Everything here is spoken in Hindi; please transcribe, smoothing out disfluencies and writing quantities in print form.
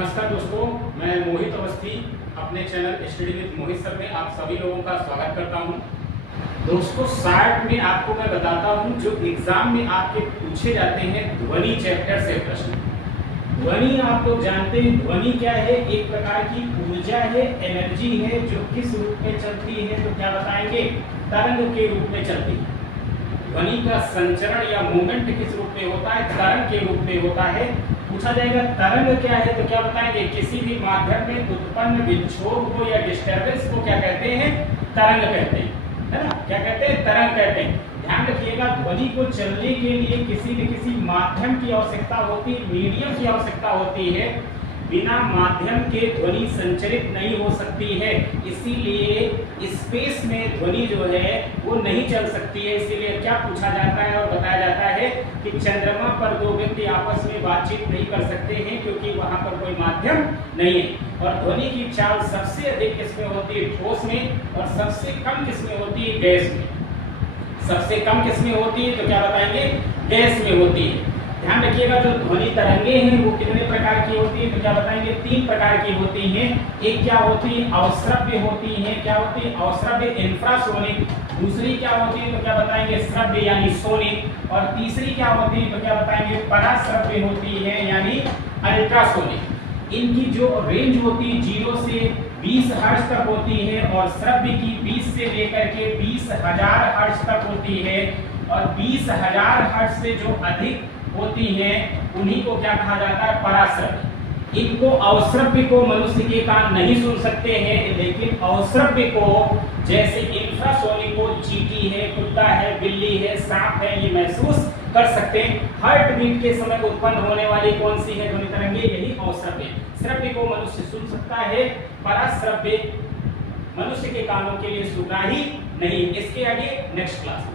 नमस्कार दोस्तों, मैं मोहित अवस्थी अपने channel study with Mohit sir में आप सभी लोगों का स्वागत करता हूं। दोस्तों, शार्ट में आपको मैं बताता हूं जो एग्जाम में आपके पूछे जाते हैं ध्वनि चैप्टर से प्रश्न। ध्वनि आप लोग जानते हैं, ध्वनि क्या है? एक प्रकार की ऊर्जा है, एनर्जी है जो किस रूप में चलती है, तो क्या बताएंगे? तरंग के रूप में चलती है। ध्वनि का संचरण या मूवमेंट किस रूप में होता है? तरंग के रूप में होता है। पूछा जाएगा तरंग क्या है, तो क्या बताएंगे? किसी भी माध्यम में उत्पन्न विक्षोभ को या डिस्टर्बेंस को क्या कहते हैं? तरंग कहते हैं, है ना? क्या कहते हैं? तरंग कहते हैं। ध्यान रखिएगा, ध्वनि को चलने के लिए किसी न किसी माध्यम की आवश्यकता होती है, मीडियम की आवश्यकता होती है। बिना माध्यम के ध्वनि संचरित नहीं हो सकती है, इसीलिए स्पेस में ध्वनि जो है वो नहीं चल सकती है। इसीलिए क्या पूछा जाता है और बताया जाता है कि चंद्रमा पर दो व्यक्ति आपस में बातचीत नहीं कर सकते हैं क्योंकि वहां पर कोई माध्यम नहीं है। और ध्वनि की चाल सबसे अधिक किसमें होती है? ठोस में। और सबसे कम किसमें होती है? गैस में। सबसे कम किसमें होती है, तो क्या बताएंगे? गैस में होती है। ध्यान रखिएगा, जो ध्वनि तरंगे हैं वो कितने प्रकार की होती है, तो क्या बताएंगे? 3 प्रकार की होती हैं। एक क्या होती है? अवश्रव्य होती है। क्या होती है? अवश्रव्य, इंफ्रासोनिक। दूसरी क्या होती है, तो क्या बताएंगे? श्रव्य यानी सोनिक। और तीसरी क्या होती है, तो क्या बताएंगे? पराश्रव्य होती है यानी अल्ट्रासोनिक। इनकी जो रेंज होती है 0 से 20 हर्ट्ज तक होती है और श्रव्य की 20 से लेकर के 20,000 हर्ट्ज तक होती है। और 20,000 हर्ट्ज से जो अधिक होती हैं उन्हीं को क्या कहा जाता है? पराश्रव्य। इनको अवश्रव्य को मनुष्य के कान नहीं सुन सकते हैं, लेकिन अवश्रव्य को जैसे इंफ्रासोनिक को चींटी है, कुत्ता है, बिल्ली है, सांप है, ये महसूस कर सकते हैं। हार्ट बीट के समय उत्पन्न होने वाली कौन सी है ध्वनि तरंगे? यही अवश्रव्य। श्रव्य को मनुष्य सुन सकता है, पराश्रव्य मनुष्य के कानों के लिए सुना ही नहीं। इसके आगे नेक्स्ट क्लास।